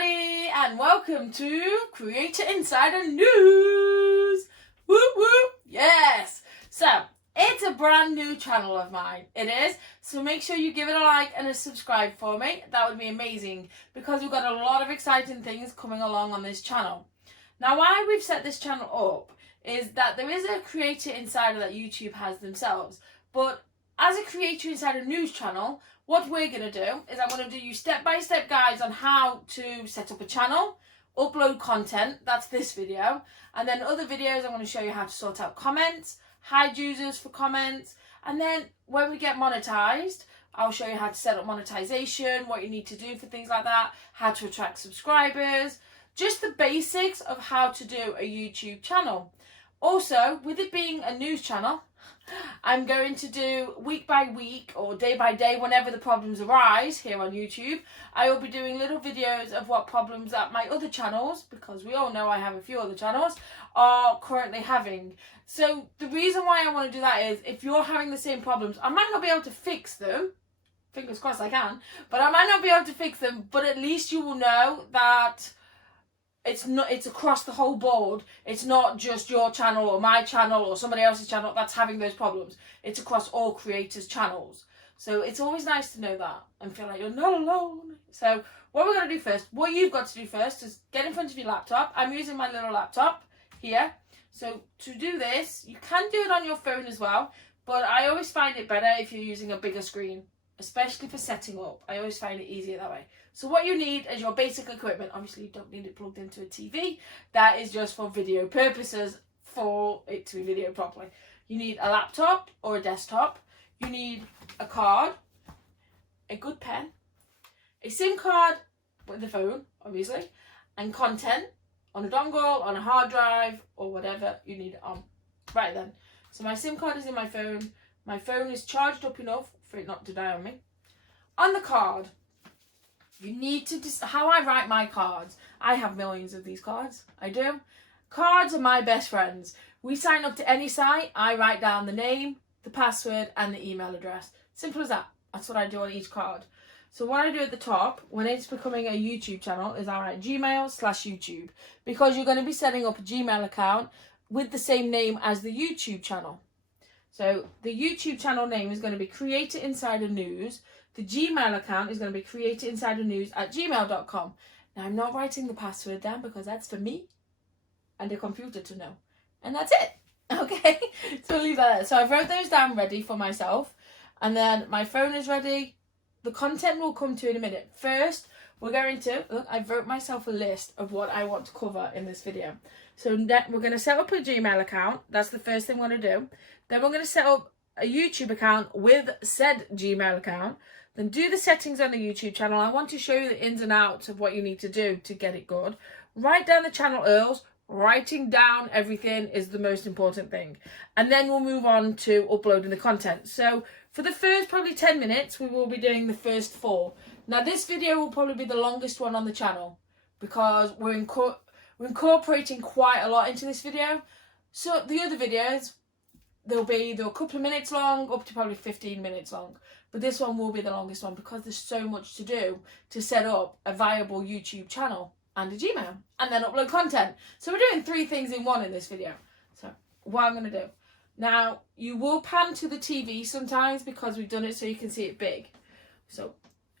everybody, and welcome to Creator Insider News. Whoop whoop, yes. So it's a brand new channel of mine. It is. So make sure you give it a like and a subscribe for me. That would be amazing because we've got a lot of exciting things coming along on this channel. Now, why we've set this channel up is that there is a Creator Insider that YouTube has themselves, but as a Creator Insider News channel, what we're going to do is I'm going to do you step-by-step guides on how to set up a channel, upload content, that's this video, and then other videos I'm going to show you how to sort out comments, hide users for comments, and then when we get monetized, I'll show you how to set up monetization, what you need to do for things like that, how to attract subscribers, just the basics of how to do a YouTube channel. Also, with it being a news channel, I'm going to do week by week or day by day whenever the problems arise here on YouTube. I will be doing little videos of what problems that my other channels, because we all know I have a few other channels, are currently having. So the reason why I want to do that is if you're having the same problems, I might not be able to fix them. Fingers crossed I can. But I might not be able to fix them, but at least you will know that it's across the whole board. It's not just your channel or my channel or somebody else's channel that's having those problems. It's across all creators' channels. So it's always nice to know that and feel like you're not alone. So what we're going to do first, what you've got to do first is get in front of your laptop. I'm using my little laptop here. So to do this, you can do it on your phone as well, but I always find it better if you're using a bigger screen, especially for setting up. I always find it easier that way. So what you need is your basic equipment. Obviously, you don't need it plugged into a TV. That is just for video purposes, for it to be video properly. You need a laptop or a desktop. You need a card, a good pen, a SIM card with the phone, obviously, and content on a dongle, on a hard drive, or whatever you need it on. Right then. So my SIM card is in my phone. My phone is charged up enough for it not to die on me. On the card, you need to how I write my cards. I have millions of these cards. I do. Cards are my best friends. We sign up to any site. I write down the name, the password, and the email address. Simple as that. That's what I do on each card. So what I do at the top, when it's becoming a YouTube channel, is I write Gmail/YouTube, because you're going to be setting up a Gmail account with the same name as the YouTube channel. So the YouTube channel name is going to be Creator Insider News. The Gmail account is going to be creatorinsidernews@gmail.com. Now, I'm not writing the password down because that's for me and the computer to know. And that's it. Okay? So we'll leave that there. So I've wrote those down ready for myself. And then my phone is ready. The content will come to in a minute. First, we're going to... Look, I've wrote myself a list of what I want to cover in this video. So we're going to set up a Gmail account. That's the first thing we're going to do. Then we're going to set up a YouTube account with said Gmail account. Then do the settings on the YouTube channel. I want to show you the ins and outs of what you need to do to get it good. Write down the channel URLs. Writing down everything is the most important thing. And then we'll move on to uploading the content. So for the first probably 10 minutes, we will be doing the first 4. Now this video will probably be the longest one on the channel because we're incorporating quite a lot into this video. So the other videos, they're a couple of minutes long, up to probably 15 minutes long. But this one will be the longest one because there's so much to do to set up a viable YouTube channel and a Gmail and then upload content. So we're doing 3 things in one in this video. So what I'm going to do. Now, you will pan to the TV sometimes because we've done it so you can see it big. So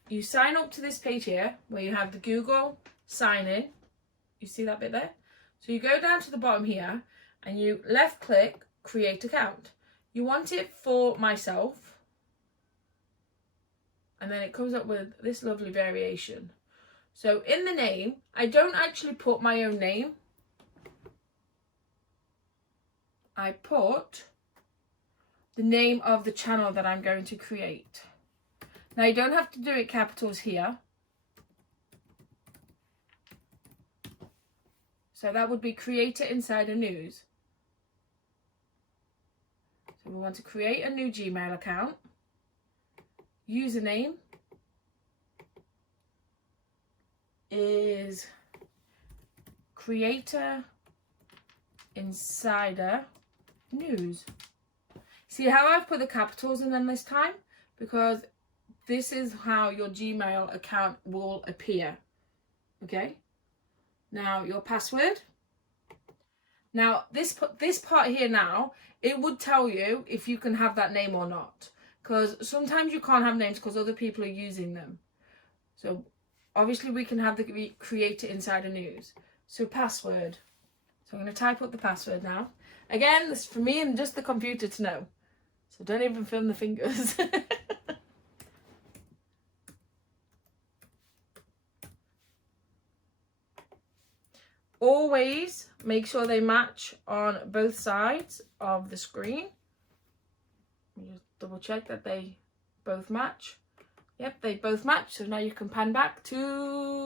you sign up to this page here where you have the Google sign in. You see that bit there? So you go down to the bottom here and you left click create account. You want it for myself. And then it comes up with this lovely variation. So in the name, I don't actually put my own name. I put the name of the channel that I'm going to create. Now you don't have to do it capitals here. So that would be Creator Insider News. So we want to create a new Gmail account. Username is Creator Insider News. See how I've put the capitals in them this time? Because this is how your Gmail account will appear. Okay. Now your password. Now this part here now, it would tell you if you can have that name or not. Because sometimes you can't have names because other people are using them. So obviously we can have the Creator Insider News. So password. So I'm going to type up the password now. Again, this is for me and just the computer to know. So don't even film the fingers. Always make sure they match on both sides of the screen. Just double check that they both match. Yep, they both match. So now you can pan back to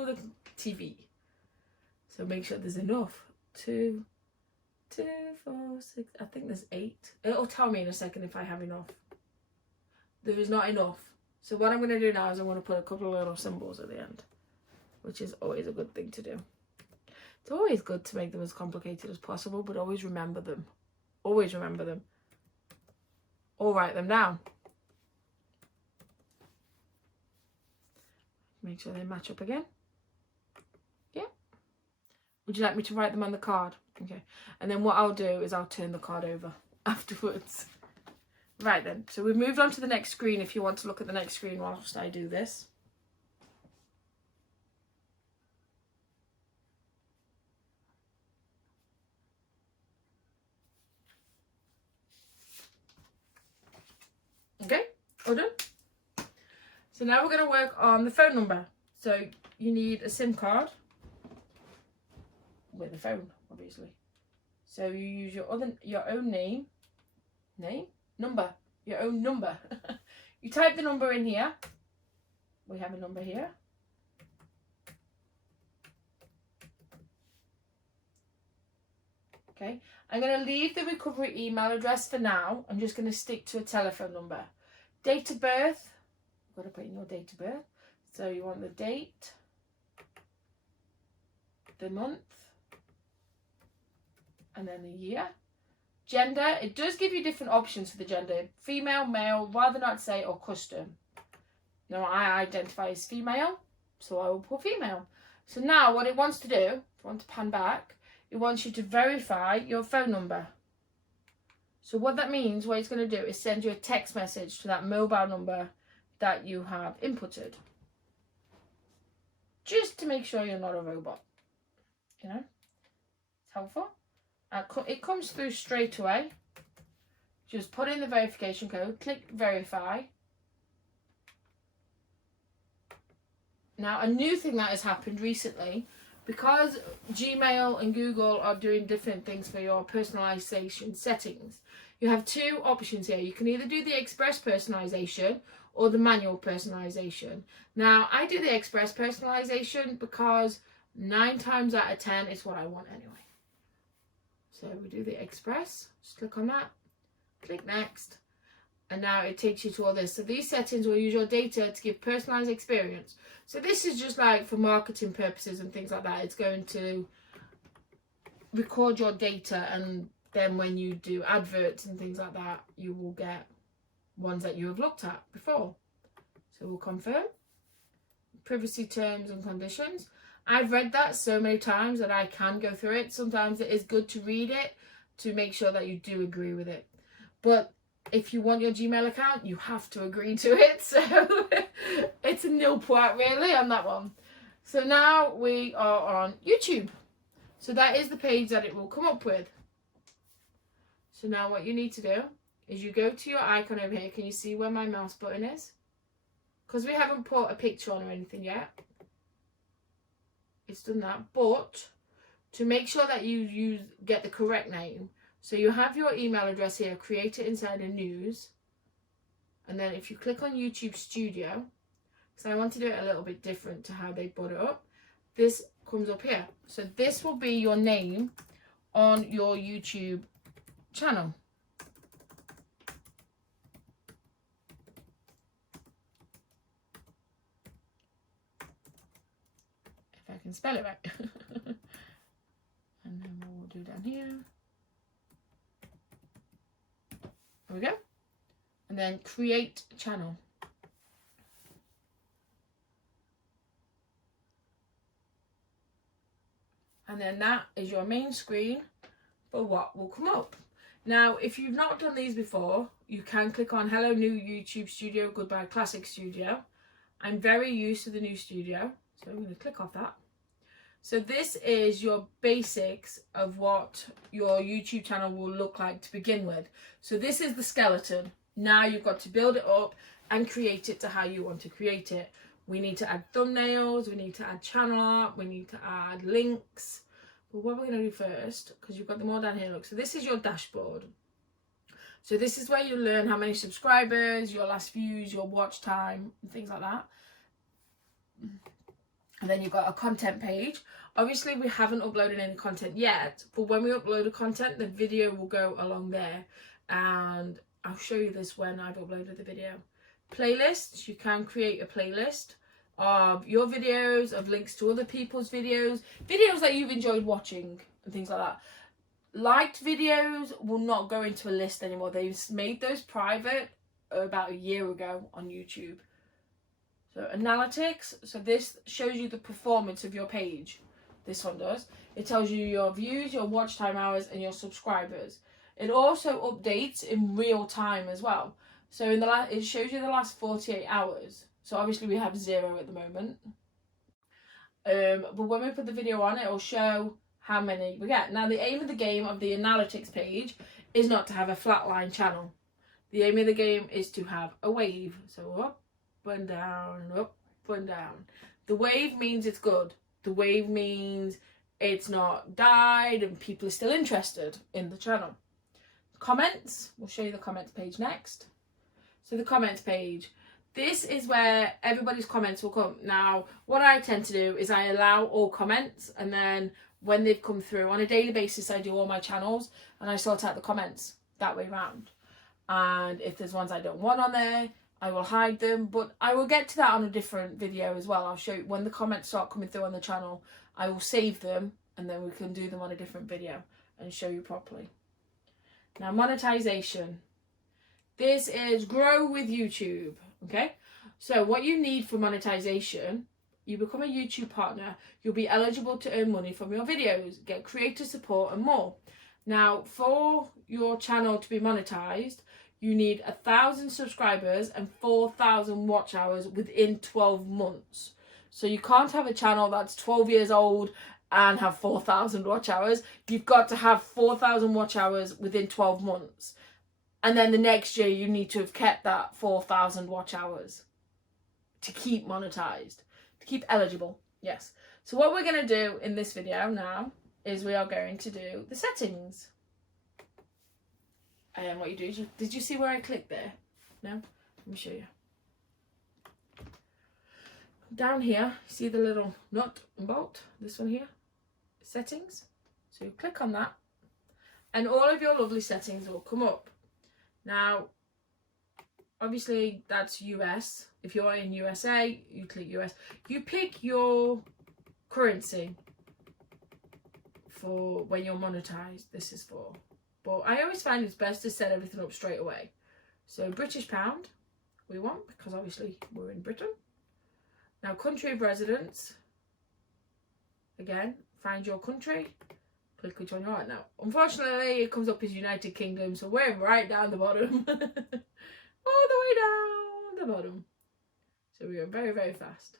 the TV. So make sure there's enough. 2, 4, 6. I think there's 8. It'll tell me in a second if I have enough. There is not enough. So what I'm going to do now is I'm going to put a couple of little symbols at the end, which is always a good thing to do. It's always good to make them as complicated as possible, but always remember them. Always remember them. Or write them down. Make sure they match up again. Yeah. Would you like me to write them on the card? Okay. And then what I'll do is I'll turn the card over afterwards. Right then. So we've moved on to the next screen if you want to look at the next screen whilst I do this. Okay, all done. So now we're going to work on the phone number. So you need a SIM card with a phone, obviously. So you use your own number, your own number. You type the number in here. We have a number here. Okay, I'm going to leave the recovery email address for now. I'm just going to stick to a telephone number. Date of birth. You've got to put in your date of birth. So you want the date, the month, and then the year. Gender. It does give you different options for the gender. Female, male, rather not say, or custom. Now I identify as female, so I will put female. So now what it wants to do, if you want to pan back, it wants you to verify your phone number. So what that means, what it's going to do is send you a text message to that mobile number that you have inputted. Just to make sure you're not a robot. You know, it's helpful. It comes through straight away. Just put in the verification code, click verify. Now, a new thing that has happened recently, because Gmail and Google are doing different things for your personalization settings, you have two options here. You can either do the express personalization or the manual personalization. Now, I do the express personalization because 9 times out of 10 is what I want anyway. So we do the express, just click on that, click next, and now it takes you to all this. So these settings will use your data to give personalized experience. So this is just like for marketing purposes and things like that. It's going to record your data, and then when you do adverts and things like that, you will get ones that you have looked at before. So we'll confirm. Privacy terms and conditions. I've read that so many times that I can go through it. Sometimes it is good to read it to make sure that you do agree with it. But if you want your Gmail account, you have to agree to it. So it's a nil point really on that one. So now we are on YouTube. So that is the page that it will come up with. So now what you need to do is you go to your icon over here. Can you see where my mouse button is? Because we haven't put a picture on or anything yet. It's done that. But to make sure that you get the correct name, so you have your email address here, Creator Insider News. And then if you click on YouTube Studio, so I want to do it a little bit different to how they put it up, this comes up here. So this will be your name on your YouTube channel. If I can spell it right. And then we'll do down here. There we go. And then create channel. And then that is your main screen for what will come up. Now, if you've not done these before, you can click on Hello New YouTube Studio, Goodbye Classic Studio. I'm very used to the new studio, so I'm going to click off that. So this is your basics of what your YouTube channel will look like to begin with. So this is the skeleton. Now you've got to build it up and create it to how you want to create it. We need to add thumbnails, we need to add channel art, we need to add links. But what we're going to do first, because you've got them all down here, look. So this is your dashboard. So this is where you learn how many subscribers, your last views, your watch time, and things like that. And then you've got a content page. Obviously, we haven't uploaded any content yet, but when we upload a content, the video will go along there. And I'll show you this when I've uploaded the video. Playlists, you can create a playlist of your videos, of links to other people's videos, videos that you've enjoyed watching and things like that. Liked videos will not go into a list anymore. They've made those private about a year ago on YouTube. So analytics, so this shows you the performance of your page. This one does. It tells you your views, your watch time hours, and your subscribers. It also updates in real time as well. So in the it shows you the last 48 hours. So obviously we have 0 at the moment. But when we put the video on, it will show how many we get. Now the aim of the game of the analytics page is not to have a flatline channel. The aim of the game is to have a wave. So up and down, up and down. The wave means it's good. The wave means it's not died and people are still interested in the channel. Comments, we'll show you the comments page next. So the comments page, this is where everybody's comments will come. Now, what I tend to do is I allow all comments, and then when they've come through on a daily basis, I do all my channels and I sort out the comments that way round. And if there's ones I don't want on there, I will hide them, but I will get to that on a different video as well. I'll show you when the comments start coming through on the channel, I will save them and then we can do them on a different video and show you properly. Now, monetization. This is grow with YouTube, okay? So what you need for monetization, you become a YouTube partner, you'll be eligible to earn money from your videos, get creator support and more. Now, for your channel to be monetized, you need 1,000 subscribers and 4,000 watch hours within 12 months. So you can't have a channel that's 12 years old and have 4,000 watch hours. You've got to have 4,000 watch hours within 12 months. And then the next year you need to have kept that 4,000 watch hours to keep monetized, to keep eligible. Yes. So what we're going to do in this video now is we are going to do the settings. And what you do is did you see where I clicked there? No? Let me show you. Down here, see the little nut and bolt? This one here. Settings. So you click on that and all of your lovely settings will come up. Now, obviously that's US. If you're in USA, you click US. You pick your currency for when you're monetized. This is for. But I always find it's best to set everything up straight away. So British pound we want, because obviously we're in Britain. Now country of residence. Again, find your country. Click which one you want. Now, unfortunately, it comes up as United Kingdom, so we're right down the bottom. All the way down the bottom. So we are very, very fast.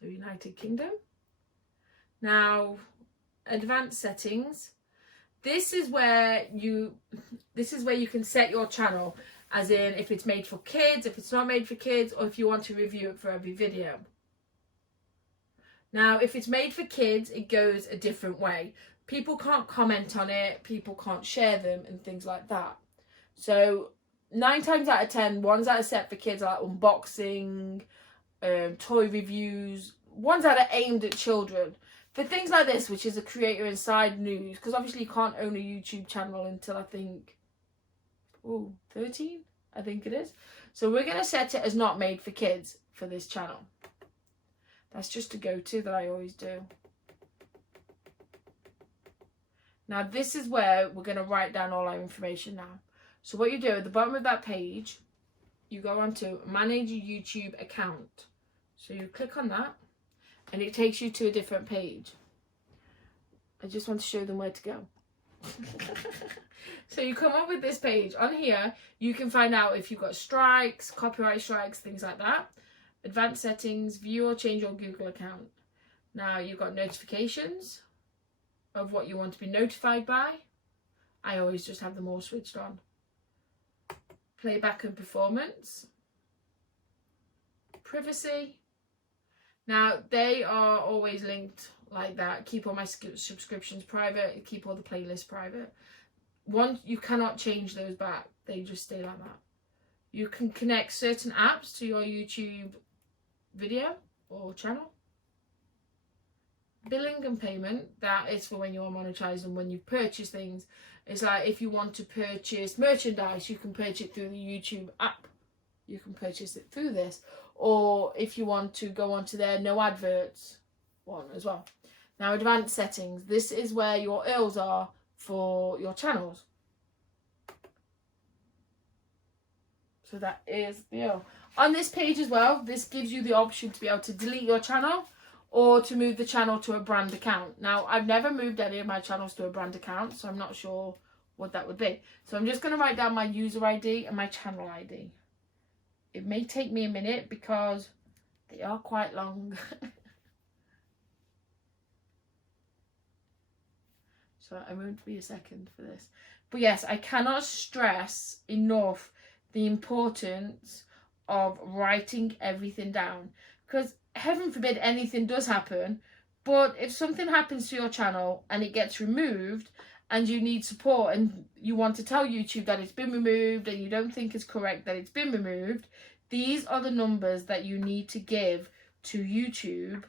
So United Kingdom. Now, advanced settings. This is where you can set your channel, as in if it's made for kids, if it's not made for kids, or if you want to review it for every video. Now, if it's made for kids, it goes a different way. People can't comment on it, people can't share them and things like that. So 9 times out of 10, ones that are set for kids are like unboxing, toy reviews, ones that are aimed at children. For things like this, which is a creator inside news, because obviously you can't own a YouTube channel until I think, 13, I think it is. So we're going to set it as not made for kids for this channel. That's just a go-to that I always do. Now this is where we're going to write down all our information now. So what you do at the bottom of that page, you go on to manage your YouTube account. So you click on that and it takes you to a different page. I just want to show them where to go. So you come up with this page. On here, you can find out if you've got strikes, copyright strikes, things like that. Advanced settings, view or change your Google account. Now you've got notifications of what you want to be notified by. I always just have them all switched on. Playback and performance. Privacy. Now they are always linked like that. Keep all my subscriptions private, keep all the playlists private. One, you cannot change those back. They just stay like that. You can connect certain apps to your YouTube video or channel. Billing and payment, that is for when you are monetized and when you purchase things. It's like if you want to purchase merchandise, you can purchase it through the YouTube app. You can purchase it through this. Or if you want to go onto their no adverts one as well. Now, advanced settings. This is where your URLs are for your channels. So that is the URL. On this page as well, this gives you the option to be able to delete your channel or to move the channel to a brand account. Now, I've never moved any of my channels to a brand account, so I'm not sure what that would be. So I'm just going to write down my user ID and my channel ID. It may take me a minute because they are quite long. So I won't be a second for this. But yes, I cannot stress enough the importance of writing everything down. Because heaven forbid anything does happen, but if something happens to your channel and it gets removed and you need support and you want to tell YouTube that it's been removed and you don't think it's correct that it's been removed, these are the numbers that you need to give to YouTube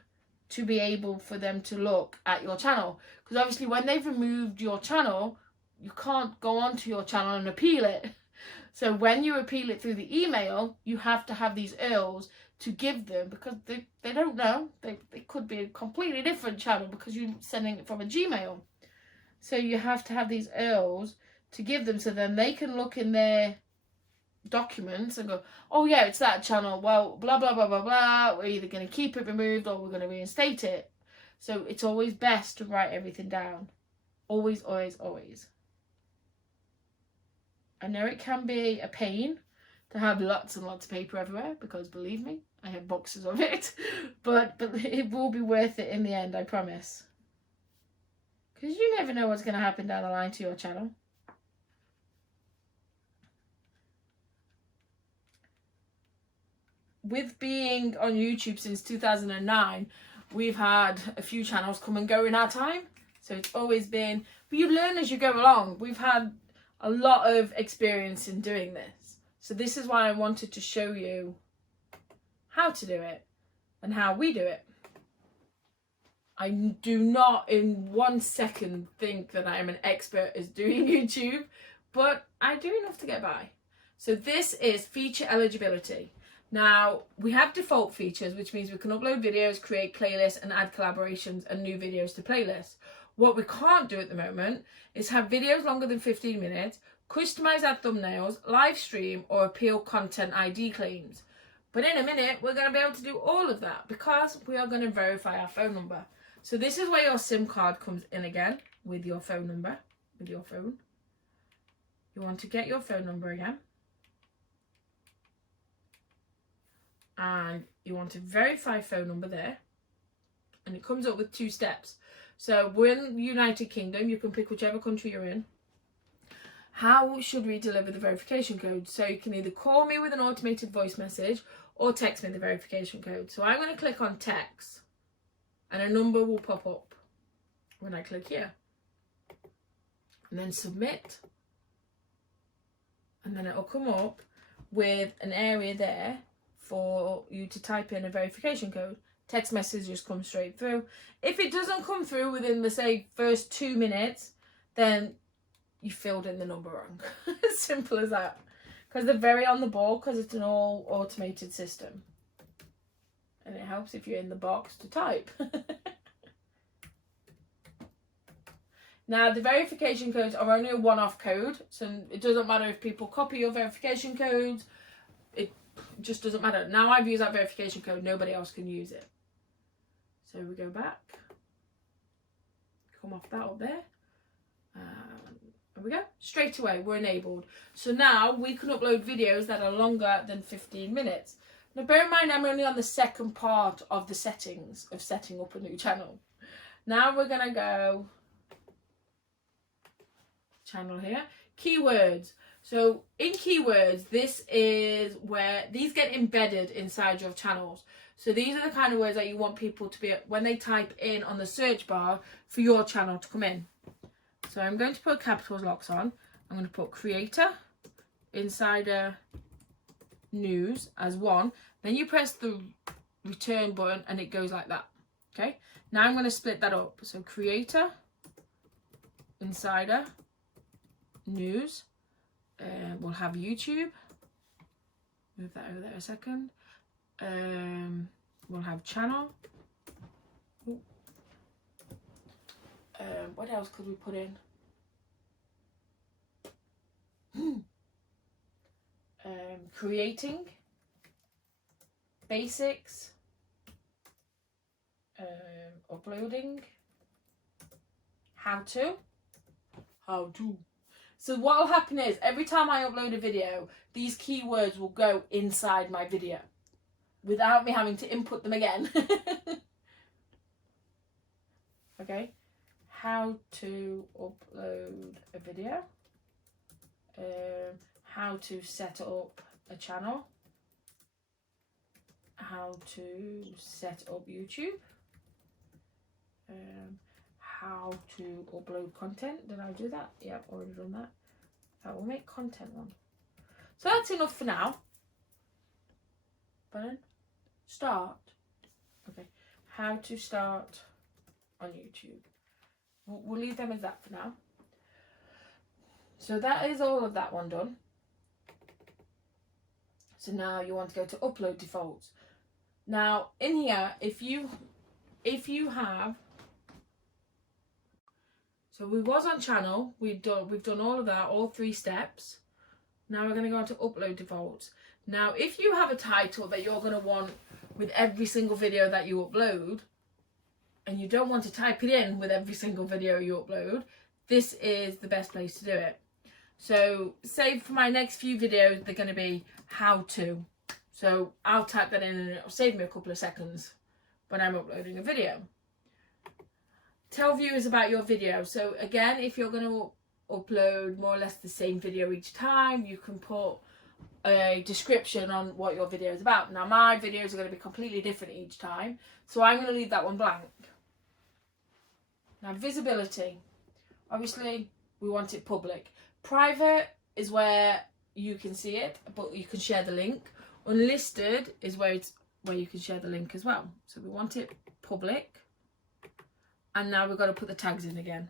to be able for them to look at your channel. Because obviously when they've removed your channel, you can't go onto your channel and appeal it. So when you appeal it through the email, you have to have these URLs to give them, because they don't know. They could be a completely different channel because you're sending it from a Gmail. So you have to have these URLs to give them so then they can look in their documents and go, oh yeah, it's that channel. Well, blah, blah, blah, blah, blah. We're either going to keep it removed or we're going to reinstate it. So it's always best to write everything down. Always, always, always. I know it can be a pain to have lots and lots of paper everywhere because believe me, I have boxes of it. But it will be worth it in the end, I promise. Because you never know what's going to happen down the line to your channel. With being on YouTube since 2009, we've had a few channels come and go in our time. So it's always been, but you learn as you go along. We've had a lot of experience in doing this. So this is why I wanted to show you how to do it and how we do it. I do not in 1 second think that I am an expert at doing YouTube, but I do enough to get by. So this is feature eligibility. Now, we have default features, which means we can upload videos, create playlists, and add collaborations and new videos to playlists. What we can't do at the moment is have videos longer than 15 minutes, customize our thumbnails, live stream, or appeal content ID claims. But in a minute, we're going to be able to do all of that because we are going to verify our phone number. So this is where your SIM card comes in again with your phone number, with your phone. You want to get your phone number again. And you want to verify phone number there. And it comes up with 2 steps. So we're in the United Kingdom. You can pick whichever country you're in. How should we deliver the verification code? So you can either call me with an automated voice message or text me the verification code. So I'm going to click on text and a number will pop up when I click here. And then submit. And then it'll come up with an area there for you to type in a verification code. Text message just comes straight through. If it doesn't come through within the, say, first 2 minutes, then you filled in the number wrong. As simple as that. Because they're very on the ball because it's an all automated system. And it helps if you're in the box to type. Now, the verification codes are only a one-off code. So it doesn't matter if people copy your verification codes. It just doesn't matter. Now I've used that verification code. Nobody else can use it. So we go back. come off that up there. There we go. Straight away, we're enabled. So now we can upload videos that are longer than 15 minutes. Now bear in mind, I'm only on the second part of the settings of setting up a new channel. Now we're going to go channel here. Keywords. So in keywords, this is where these get embedded inside your channels. So these are the kind of words that you want people to be, when they type in on the search bar, for your channel to come in. So I'm going to put capitals locks on. I'm going to put creator, insider, news as one. Then you press the return button and it goes like that. Okay. Now I'm going to split that up. So creator, insider, news. We'll have YouTube. Move that over there a second. We'll have channel. What else could we put in? Creating, basics, uploading, how to. So what will happen is every time I upload a video, these keywords will go inside my video without me having to input them again. Okay, how to upload a video, how to set up a channel, how to set up YouTube, how to upload content. Did I do that? Yep, already done that. That will make content one. So that's enough for now. Button. Start. Okay. How to start on YouTube. We'll leave them as that for now. So that is all of that one done. So now you want to go to upload defaults. Now in here, if you have, so we was on channel, we've done all of that, all 3 steps. Now we're going to go on to upload defaults. Now if you have a title that you're going to want with every single video that you upload, and you don't want to type it in with every single video you upload, this is the best place to do it. So say for my next few videos, they're going to be how to. So I'll type that in and it'll save me a couple of seconds when I'm uploading a video. Tell viewers about your video. So again, if you're going to upload more or less the same video each time, you can put a description on what your video is about. Now my videos are going to be completely different each time, so I'm going to leave that one blank. Now visibility, obviously we want it public. Private is where you can see it, but you can share the link. Unlisted is where you can share the link as well. So we want it public, and now we've got to put the tags in again.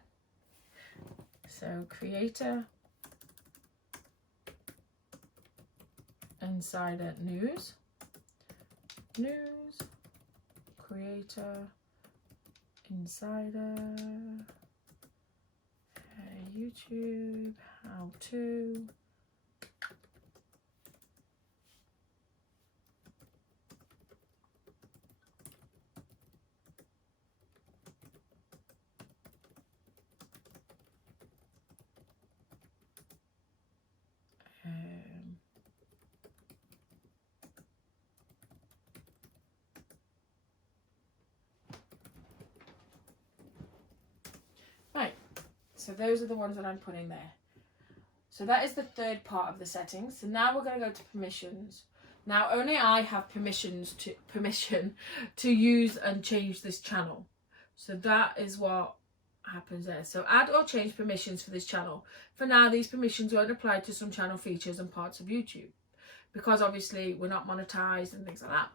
So creator, insider, news, creator, insider, YouTube, how to, right, so those are the ones that I'm putting there. So that is the third part of the settings. So now we're going to go to permissions. Now only I have permission to use and change this channel. So that is what happens there. So add or change permissions for this channel. For now, these permissions won't apply to some channel features and parts of YouTube, because obviously we're not monetized and things like that.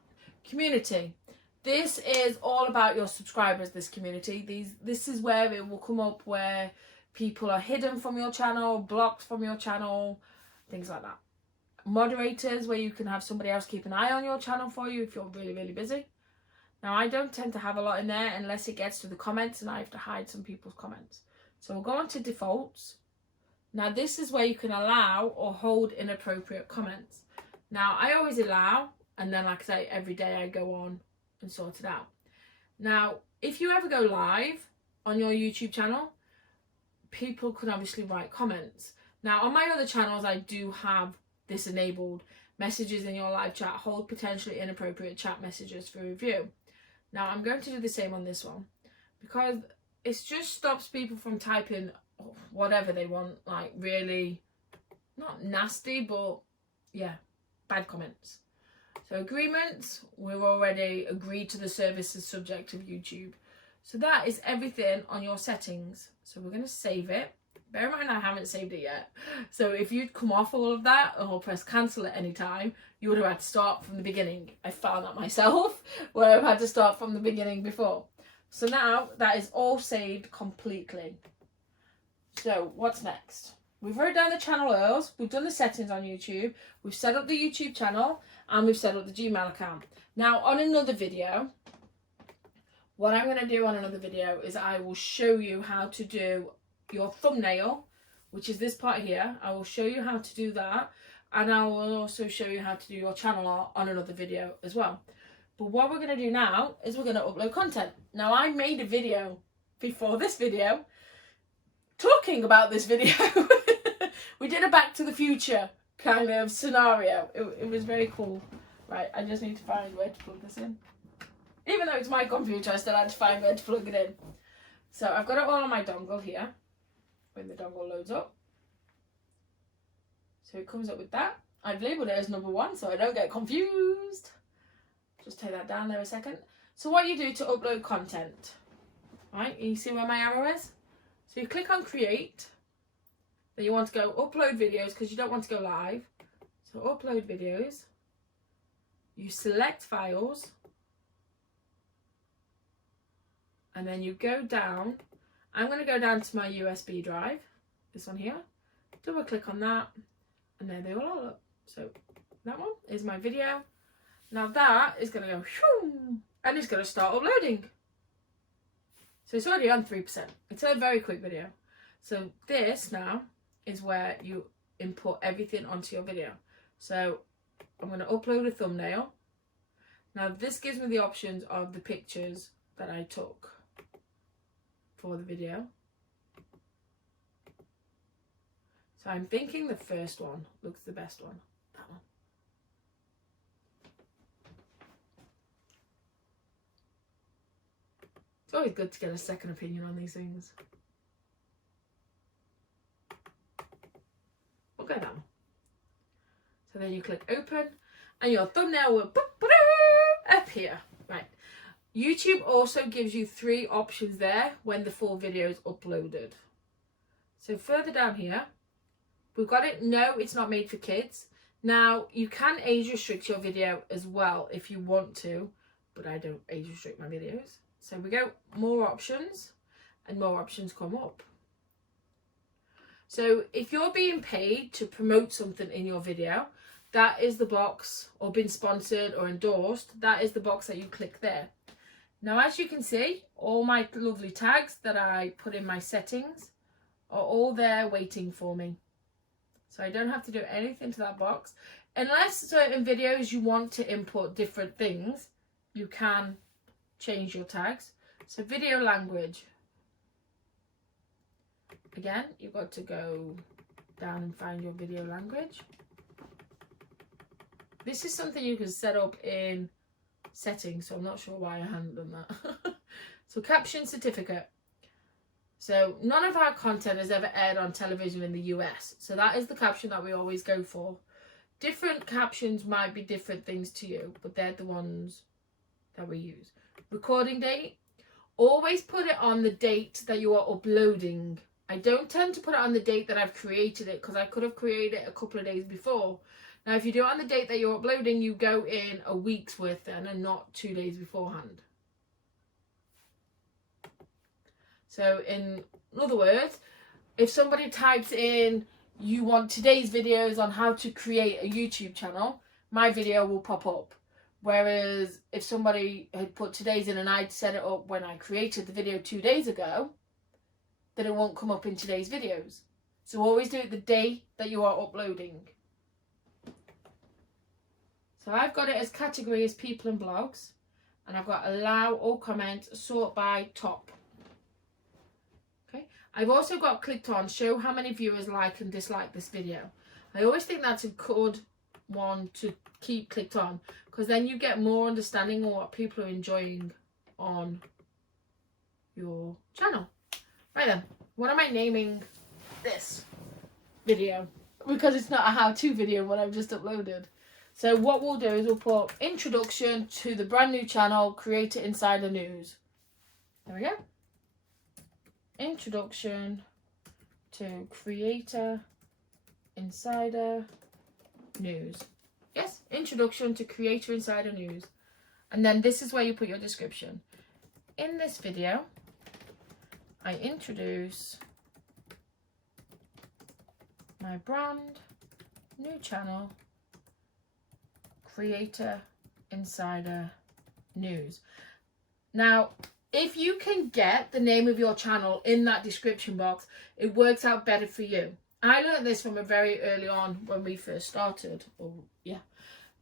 Community. This is all about your subscribers, this community. This is where it will come up where people are hidden from your channel, blocked from your channel, things like that. Moderators, where you can have somebody else keep an eye on your channel for you if you're really, really busy. Now, I don't tend to have a lot in there unless it gets to the comments and I have to hide some people's comments. So we'll go on to defaults. Now, this is where you can allow or hold inappropriate comments. Now, I always allow, and then like I say, every day I go on and sort it out. Now, if you ever go live, on your YouTube channel, people could obviously write comments. Now, on my other channels, I do have this enabled. Messages in your live chat hold potentially inappropriate chat messages for review. Now, I'm going to do the same on this one because it just stops people from typing whatever they want, like really, not nasty, but yeah, bad comments. So agreements, we've already agreed to the services subject of YouTube. So that is everything on your settings. So we're going to save it. Bear in mind I haven't saved it yet. So if you'd come off all of that or press cancel at any time, you would have had to start from the beginning. I found that myself, where I've had to start from the beginning before. So now that is all saved completely. So what's next? We've wrote down the channel URLs, we've done the settings on YouTube, we've set up the YouTube channel, and we've set up the Gmail account. Now on another video, what I'm going to do on another video is I will show you how to do your thumbnail, which is this part here. I will show you how to do that, and I will also show you how to do your channel art on another video as well. But what we're going to do now is we're going to upload content. Now, I made a video before this video talking about this video. We did a Back to the Future kind of scenario. It was very cool. Right, I just need to find where to plug this in. Even though it's my computer, I still had to find where to plug it in. So I've got it all on my dongle here. When the dongle loads up. So it comes up with that. I've labelled it as number 1 so I don't get confused. Just take that down there a second. So what you do to upload content, right? You see where my arrow is? So you click on create. Then you want to go upload videos because you don't want to go live. So upload videos. You select files. And then you go down. I'm going to go down to my USB drive, this one here, double click on that, and there they all are. Look. So that one is my video. Now that is going to go, shoo, and it's going to start uploading. So it's already on 3%. It's a very quick video. So this now is where you input everything onto your video. So I'm going to upload a thumbnail. Now this gives me the options of the pictures that I took for the video. So I'm thinking the first one looks the best one. That one. It's always good to get a second opinion on these things. We'll go that one. So then you click open and your thumbnail will up here. Right. YouTube also gives you 3 options there when the full video is uploaded. So further down here, we've got it, no, it's not made for kids. Now, you can age restrict your video as well if you want to, but I don't age restrict my videos. So we go more options, and more options come up. So if you're being paid to promote something in your video, that is the box, or been sponsored or endorsed, that is the box that you click there. Now, as you can see, all my lovely tags that I put in my settings are all there waiting for me. So I don't have to do anything to that box. Unless certain videos you want to input different things, you can change your tags. So video language. Again, you've got to go down and find your video language. This is something you can set up in settings, so I'm not sure why I hadn't done that. So caption certificate. So none of our content has ever aired on television in the US. So that is the caption that we always go for. Different captions might be different things to you, but they're the ones that we use. Recording date. Always put it on the date that you are uploading. I don't tend to put it on the date that I've created it because I could have created it a couple of days before. Now, if you do it on the date that you're uploading, you go in a week's worth then and not 2 days beforehand. So in other words, if somebody types in, you want today's videos on how to create a YouTube channel, my video will pop up. Whereas if somebody had put today's in and I'd set it up when I created the video 2 days ago, then it won't come up in today's videos. So always do it the day that you are uploading. So I've got it as category as people and blogs. And I've got allow all comments, sort by top. I've also got clicked on, show how many viewers like and dislike this video. I always think that's a good one to keep clicked on, because then you get more understanding of what people are enjoying on your channel. Right then, what am I naming this video? Because it's not a how-to video, what I've just uploaded. So what we'll do is we'll put introduction to the brand new channel, Creator Insider News. There we go. Introduction to Creator Insider News. Yes, introduction to Creator Insider News. And then this is where you put your description. In this video, I introduce my brand new channel, Creator Insider News. Now, if you can get the name of your channel in that description box, it works out better for you. I learned this from a very early on when we first started.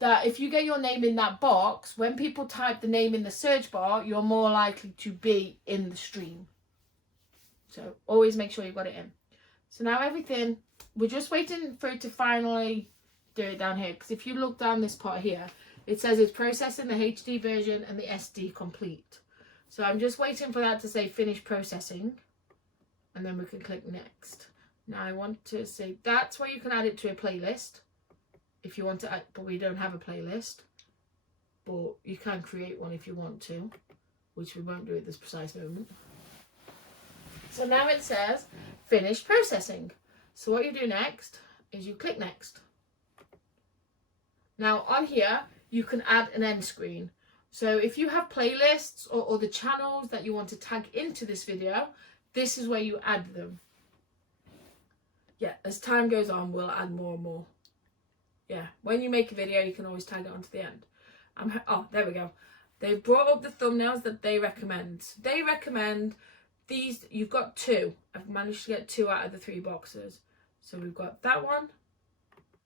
That if you get your name in that box, when people type the name in the search bar, you're more likely to be in the stream. So always make sure you've got it in. So now everything, we're just waiting for it to finally do it down here. Because if you look down this part here, it says it's processing the HD version and the SD complete. So I'm just waiting for that to say finish processing. And then we can click next. Now I want to say that's where you can add it to a playlist. If you want to add, but we don't have a playlist. But you can create one if you want to. Which we won't do at this precise moment. So now it says finish processing. So what you do next is you click next. Now on here, you can add an end screen. So if you have playlists or other channels that you want to tag into this video, this is where you add them. Yeah, as time goes on, we'll add more and more. Yeah, when you make a video, you can always tag it onto the end. Oh, there we go. They've brought up the thumbnails that they recommend. They recommend these. You've got 2. I've managed to get 2 out of the 3 boxes. So we've got that one.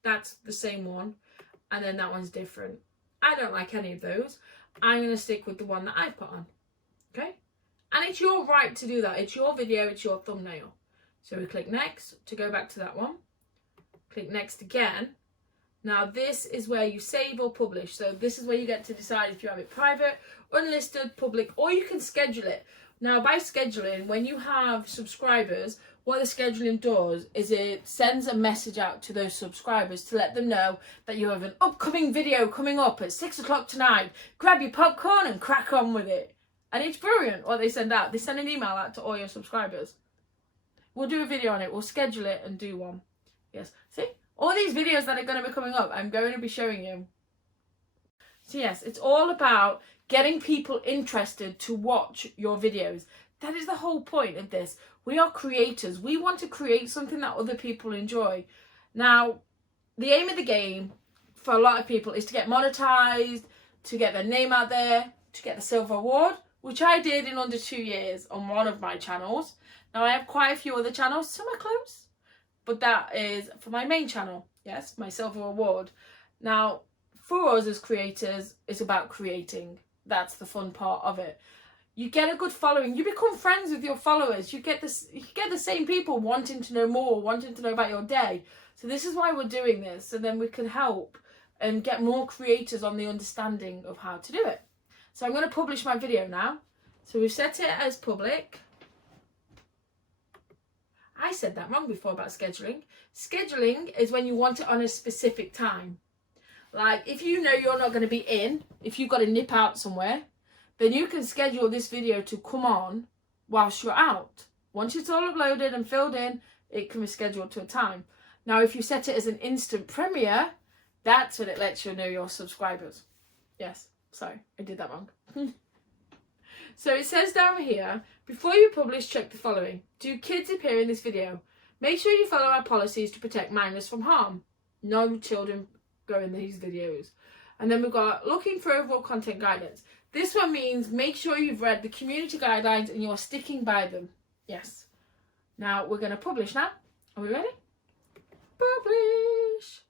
That's the same one. And then that one's different. I don't like any of those. I'm going to stick with the one that I put on. Okay? And it's your right to do that. It's your video. It's your thumbnail. So we click next to go back to that one. Click next again. Now this is where you save or publish. So this is where you get to decide if you have it private, unlisted, public, or you can schedule it. Now by scheduling, when you have subscribers, what the scheduling does is it sends a message out to those subscribers to let them know that you have an upcoming video coming up at 6 o'clock tonight. Grab your popcorn and crack on with it. And it's brilliant what they send out. They send an email out to all your subscribers. We'll do a video on it. We'll schedule it and do one. Yes. See? All these videos that are going to be coming up, I'm going to be showing you. So yes, it's all about getting people interested to watch your videos. That is the whole point of this. We are creators. We want to create something that other people enjoy. Now, the aim of the game for a lot of people is to get monetized, to get their name out there, to get the silver award, which I did in under 2 years on one of my channels. Now, I have quite a few other channels, some are close, but that is for my main channel. Yes, my silver award. Now, for us as creators, it's about creating. That's the fun part of it. You get a good following. You become friends with your followers. You get the same people wanting to know more, wanting to know about your day. So this is why we're doing this. So then we can help and get more creators on the understanding of how to do it. So I'm going to publish my video now. So we've set it as public. I said that wrong before about scheduling. Scheduling is when you want it on a specific time. Like if you know you're not going to be in, if you've got to nip out somewhere, then you can schedule this video to come on whilst you're out. Once it's all uploaded and filled in, it can be scheduled to a time. Now, if you set it as an instant premiere, that's when it lets you know your subscribers. Yes, sorry, I did that wrong. So it says down here, before you publish, check the following. Do kids appear in this video? Make sure you follow our policies to protect minors from harm. No children go in these videos. And then we've got looking for overall content guidance. This one means make sure you've read the community guidelines and you're sticking by them. Yes. Now we're going to publish now. Are we ready? Publish.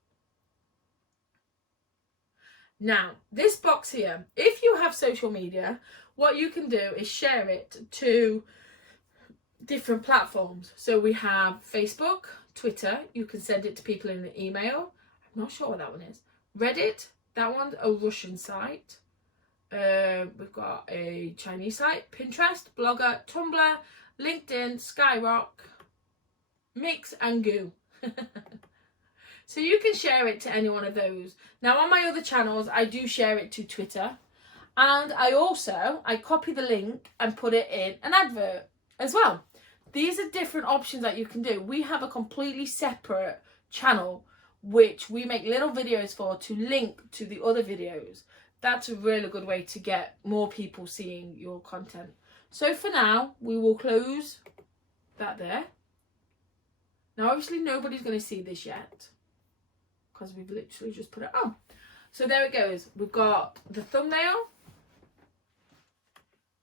Now, this box here, if you have social media, what you can do is share it to different platforms. So we have Facebook, Twitter, you can send it to people in an email. I'm not sure what that one is. Reddit, that one's a Russian site. We've got a Chinese site, Pinterest, Blogger, Tumblr, LinkedIn, Skyrock, Mix and Goo. So you can share it to any one of those. Now on my other channels, I do share it to Twitter. And I copy the link and put it in an advert as well. These are different options that you can do. We have a completely separate channel which we make little videos for to link to the other videos. That's a really good way to get more people seeing your content. So for now, we will close that there. Now obviously nobody's going to see this yet because we've literally just put it on. So there it goes. We've got the thumbnail.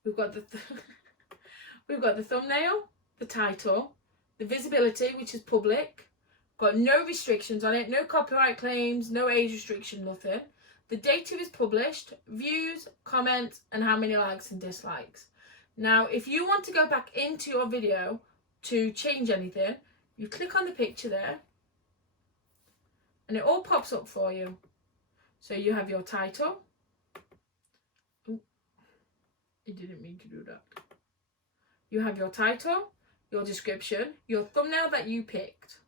We've got the thumbnail, the title, the visibility, which is public. Got no restrictions on it, no copyright claims, no age restriction, nothing. The date it was published, views, comments, and how many likes and dislikes. Now, if you want to go back into your video to change anything, you click on the picture there, and it all pops up for you. So you have your title. Ooh, I didn't mean to do that. You have your title, your description, your thumbnail that you picked.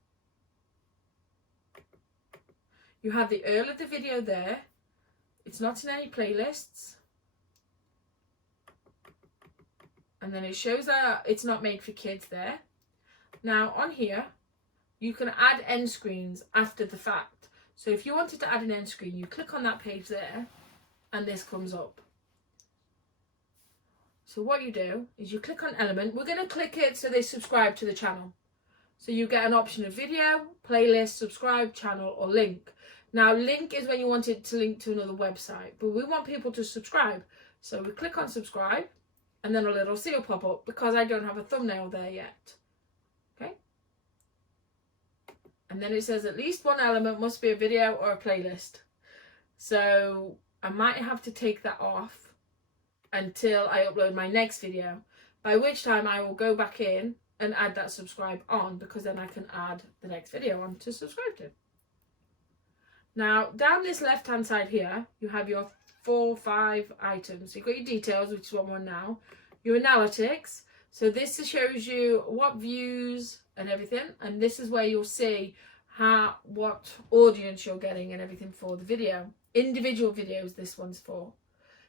You have the URL of the video there. It's not in any playlists. And then it shows that it's not made for kids there. Now on here, you can add end screens after the fact. So if you wanted to add an end screen, you click on that page there and this comes up. So what you do is you click on element. We're going to click it so they subscribe to the channel. So you get an option of video, playlist, subscribe, channel or link. Now link is when you want it to link to another website, but we want people to subscribe. So we click on subscribe and then a little seal pop up because I don't have a thumbnail there yet. Okay. And then it says at least one element must be a video or a playlist. So I might have to take that off until I upload my next video, by which time I will go back in and add that subscribe on, because then I can add the next video on to subscribe to. Now down this left hand side here, you have your 4-5 items. So you've got your details, which is what we're on now, your analytics. So this shows you what views and everything, and this is where you'll see what audience you're getting and everything for the video. Individual videos this one's for.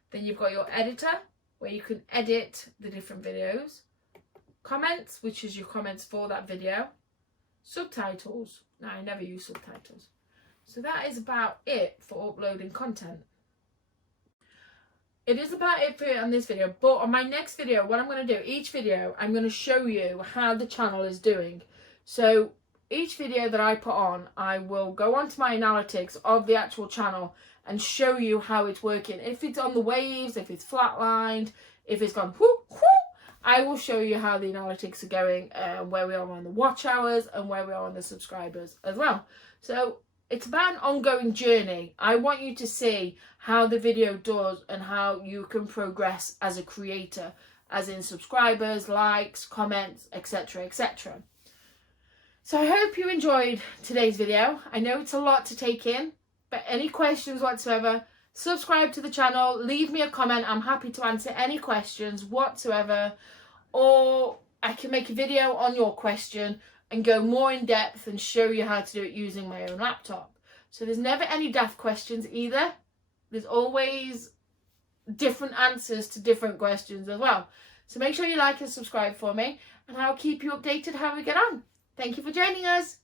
Then you've got your editor, where you can edit the different videos. Comments, which is your comments for that video. Subtitles. Now I never use subtitles. So that is about it for uploading content. It is about it for on this video, but on my next video, what I'm going to do, each video, I'm going to show you how the channel is doing. So each video that I put on, I will go onto my analytics of the actual channel and show you how it's working. If it's on the waves, if it's flatlined, if it's gone whoop, whoop, I will show you how the analytics are going, where we are on the watch hours and where we are on the subscribers as well. So it's about an ongoing journey. I want you to see how the video does and how you can progress as a creator, as in subscribers, likes, comments, etc, etc. So I hope you enjoyed today's video. I know it's a lot to take in, but any questions whatsoever, subscribe to the channel, leave me a comment. I'm happy to answer any questions whatsoever, or I can make a video on your question and go more in depth and show you how to do it using my own laptop. So there's never any daft questions either. There's always different answers to different questions as well. So make sure you like and subscribe for me, and I'll keep you updated how we get on. Thank you for joining us.